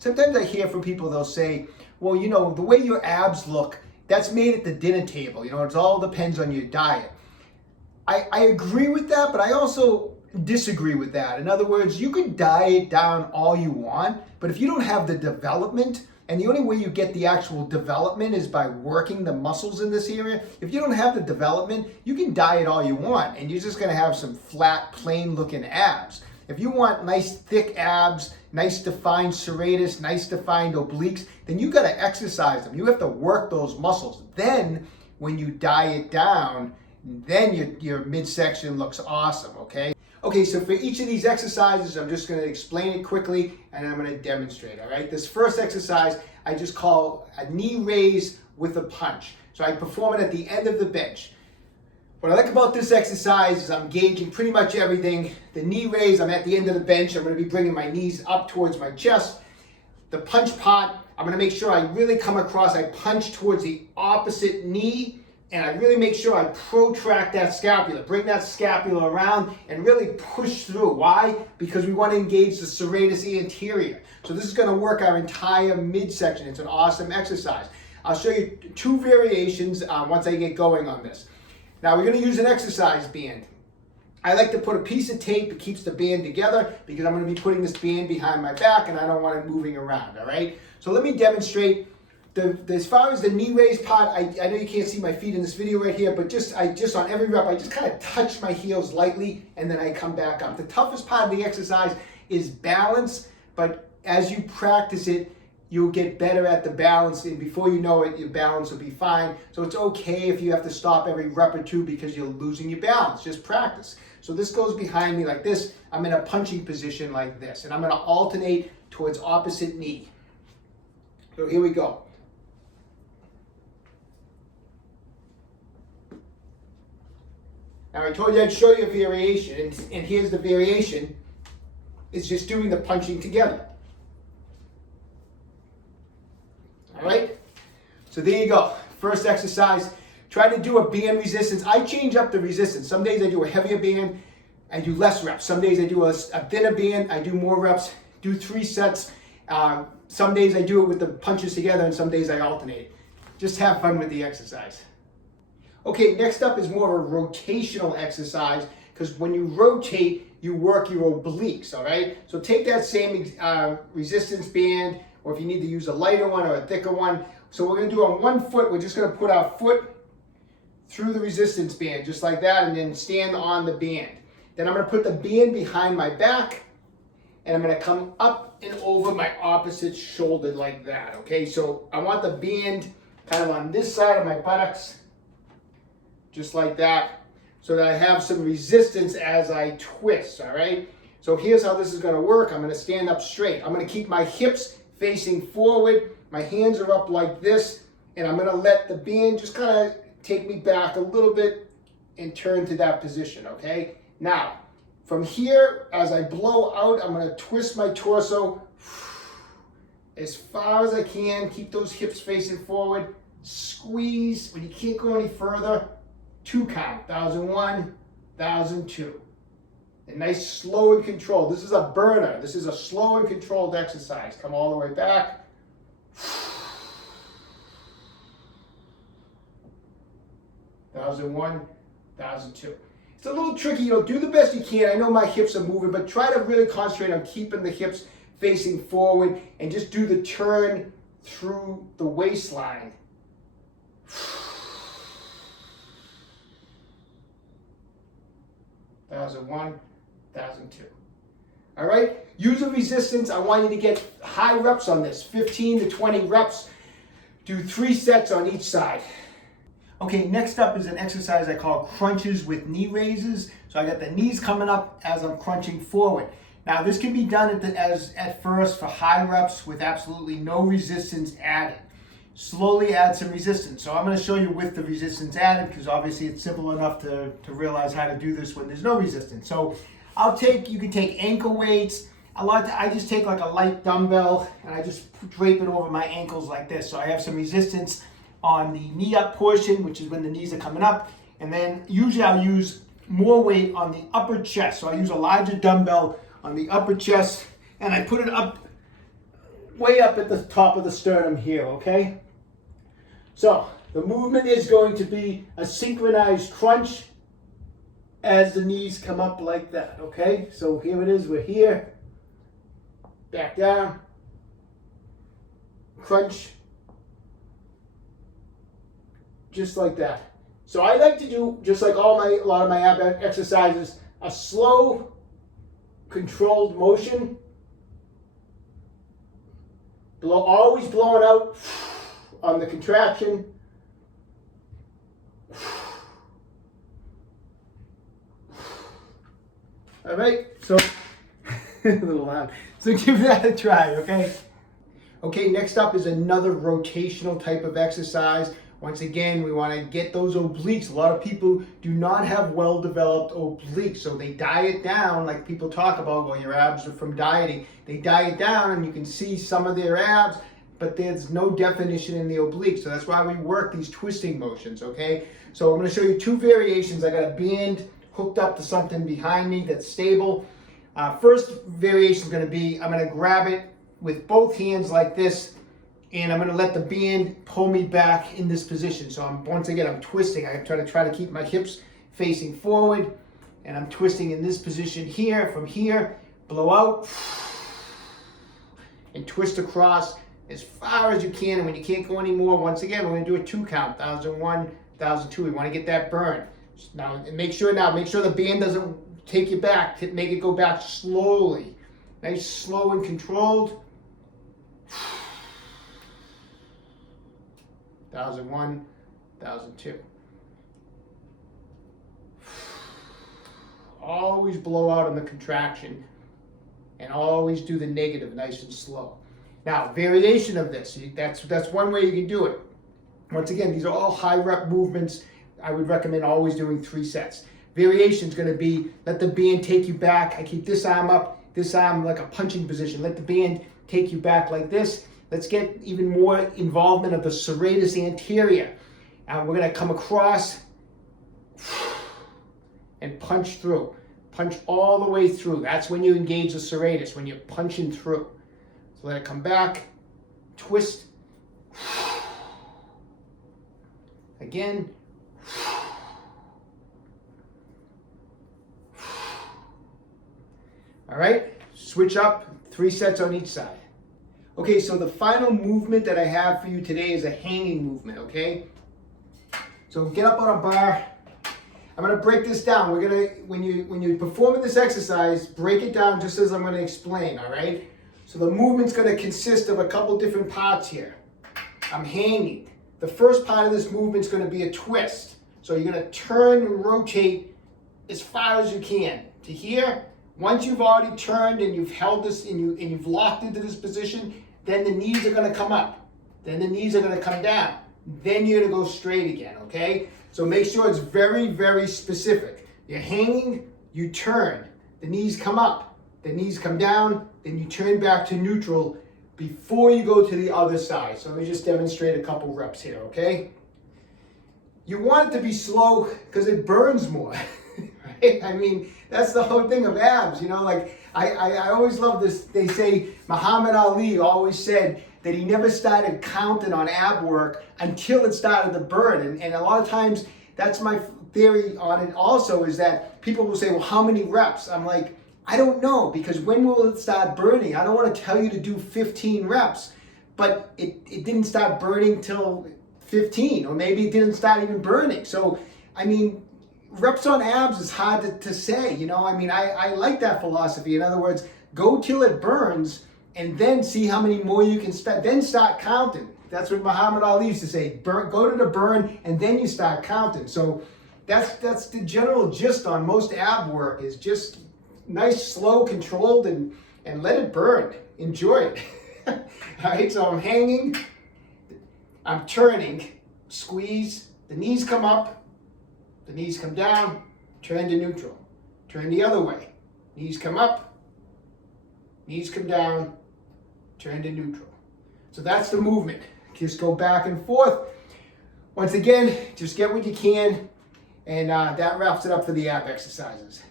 Sometimes I hear from people, they'll say, well, you know, the way your abs look, that's made at the dinner table. You know, it all depends on your diet. I agree with that, but I also disagree with that. In other words, you can diet down all you want, but if you don't have the development, and the only way you get the actual development is by working the muscles in this area. If you don't have the development, you can diet all you want, and you're just gonna have some flat, plain looking abs. If you want nice thick abs, nice defined serratus, nice defined obliques, then you gotta exercise them. You have to work those muscles. Then when you diet down, then your midsection looks awesome, okay? Okay, so for each of these exercises, I'm just gonna explain it quickly and I'm gonna demonstrate, all right? This first exercise, I just call a knee raise with a punch. So I perform it at the end of the bench. What I like about this exercise is I'm gauging pretty much everything. The knee raise, I'm at the end of the bench. I'm gonna be bringing my knees up towards my chest. The punch part, I'm gonna make sure I really come across, I punch towards the opposite knee, and I really make sure I protract that scapula, bring that scapula around and really push through. Why? Because we want to engage the serratus anterior. So this is going to work our entire midsection. It's an awesome exercise. I'll show you two variations once I get going on this. Now we're going to use an exercise band. I like to put a piece of tape that keeps the band together because I'm going to be putting this band behind my back and I don't want it moving around, all right? So let me demonstrate. As far as the knee raise part, I know you can't see my feet in this video right here, but just on every rep, I just kind of touch my heels lightly and then I come back up. The toughest part of the exercise is balance, but as you practice it, you'll get better at the balance, and before you know it, your balance will be fine. So it's okay if you have to stop every rep or two because you're losing your balance. Just practice. So this goes behind me like this. I'm in a punching position like this, and I'm going to alternate towards opposite knee. So here we go. Now I told you I'd show you a variation, and here's the variation. It's just doing the punching together. All right? So there you go. First exercise. Try to do a band resistance. I change up the resistance. Some days I do a heavier band, I do less reps. Some days I do a thinner band, I do more reps, do 3 sets. Some days I do it with the punches together, and some days I alternate. Just have fun with the exercise. Okay, next up is more of a rotational exercise, because when you rotate, you work your obliques, all right? So take that same resistance band, or if you need to use a lighter one or a thicker one. So we're gonna do on one foot, we're just gonna put our foot through the resistance band, just like that, and then stand on the band. Then I'm gonna put the band behind my back, and I'm gonna come up and over my opposite shoulder like that, okay? So I want the band kind of on this side of my buttocks, just like that, so that I have some resistance as I twist, all right? So here's how this is gonna work. I'm gonna stand up straight. I'm gonna keep my hips facing forward. My hands are up like this, and I'm gonna let the band just kind of take me back a little bit and turn to that position, okay? Now, from here, as I blow out, I'm gonna twist my torso as far as I can. Keep those hips facing forward. Squeeze. When you can't go any further, 2 count. 1001, 1002. A nice slow and controlled. This is a burner. This is a slow and controlled exercise. Come all the way back. 1001, 1002. It's a little tricky, do the best you can. I know my hips are moving, but try to really concentrate on keeping the hips facing forward and just do the turn through the waistline. 1001, 1002. All right, use a resistance. I want you to get high reps on this, 15 to 20 reps. Do 3 sets on each side. Okay, next up is an exercise I call crunches with knee raises. So I got the knees coming up as I'm crunching forward. Now this can be done at first for high reps with absolutely no resistance added. Slowly add some resistance. So I'm going to show you with the resistance added, because obviously it's simple enough to realize how to do this when there's no resistance. So you can take ankle weights. I just take like a light dumbbell and I just drape it over my ankles like this. So I have some resistance on the knee up portion, which is when the knees are coming up. And then usually I'll use more weight on the upper chest. So I use a larger dumbbell on the upper chest and I put it up way up at the top of the sternum here, okay? So the movement is going to be a synchronized crunch as the knees come up like that, okay? So here it is, we're here, back down, crunch, just like that. So I like to do, just like a lot of my ab exercises, a slow, controlled motion. Always blowing out on the contraction. All right, so a little loud. So give that a try, okay? Okay, next up is another rotational type of exercise. Once again, we want to get those obliques. A lot of people do not have well-developed obliques, so they diet down, like people talk about, well, your abs are from dieting. They diet down, and you can see some of their abs, but there's no definition in the obliques. So that's why we work these twisting motions, okay? So I'm going to show you two variations. I got a band hooked up to something behind me that's stable. First variation is going to be, I'm going to grab it with both hands like this, and I'm going to let the band pull me back in this position. So once again, I'm twisting. I try to keep my hips facing forward, and I'm twisting in this position here, from here, blow out, and twist across as far as you can. And when you can't go anymore, once again, we're going to do a 2 count, 1001, 1002. We want to get that burn. Now, make sure the band doesn't take you back. Make it go back slowly. Nice, slow and controlled. 1001, 1002. Always blow out on the contraction, and always do the negative nice and slow. Now, variation of this, that's one way you can do it. Once again, these are all high rep movements. I would recommend always doing 3 sets. Variation is going to be, let the band take you back. I keep this arm up, this arm like a punching position. Let the band take you back like this. Let's get even more involvement of the serratus anterior. We're going to come across and punch through. Punch all the way through. That's when you engage the serratus, when you're punching through. So let it come back, twist. Again. All right, switch up, 3 sets on each side. Okay, so the final movement that I have for you today is a hanging movement, okay? So get up on a bar. I'm gonna break this down. We're gonna, when you're performing this exercise, break it down just as I'm gonna explain, all right? So the movement's gonna consist of a couple different parts here. I'm hanging. The first part of this movement's gonna be a twist. So you're gonna turn and rotate as far as you can to here. Once you've already turned and you've held this and you've locked into this position, then the knees are going to come up. Then the knees are going to come down. Then you're going to go straight again, okay? So make sure it's very, very specific. You're hanging, you turn. The knees come up, the knees come down, then you turn back to neutral before you go to the other side. So let me just demonstrate a couple reps here, okay? You want it to be slow because it burns more. Right? I mean, that's the whole thing of abs, you know, like I always love this. They say Muhammad Ali always said that he never started counting on ab work until it started to burn. And a lot of times that's my theory on it also, is that people will say, well, how many reps? I'm like, I don't know, because when will it start burning? I don't want to tell you to do 15 reps, but it didn't start burning till 15, or maybe it didn't start even burning. So, I mean, reps on abs is hard to say, you know. I mean, I like that philosophy. In other words, go till it burns and then see how many more you can spend. Then start counting. That's what Muhammad Ali used to say. Go to the burn and then you start counting. So that's the general gist on most ab work, is just nice, slow, controlled, and let it burn. Enjoy it. All right, so I'm hanging, I'm turning, squeeze, the knees come up, the knees come down, turn to neutral. Turn the other way. Knees come up, knees come down, turn to neutral. So that's the movement. Just go back and forth. Once again, just get what you can, and that wraps it up for the ab exercises.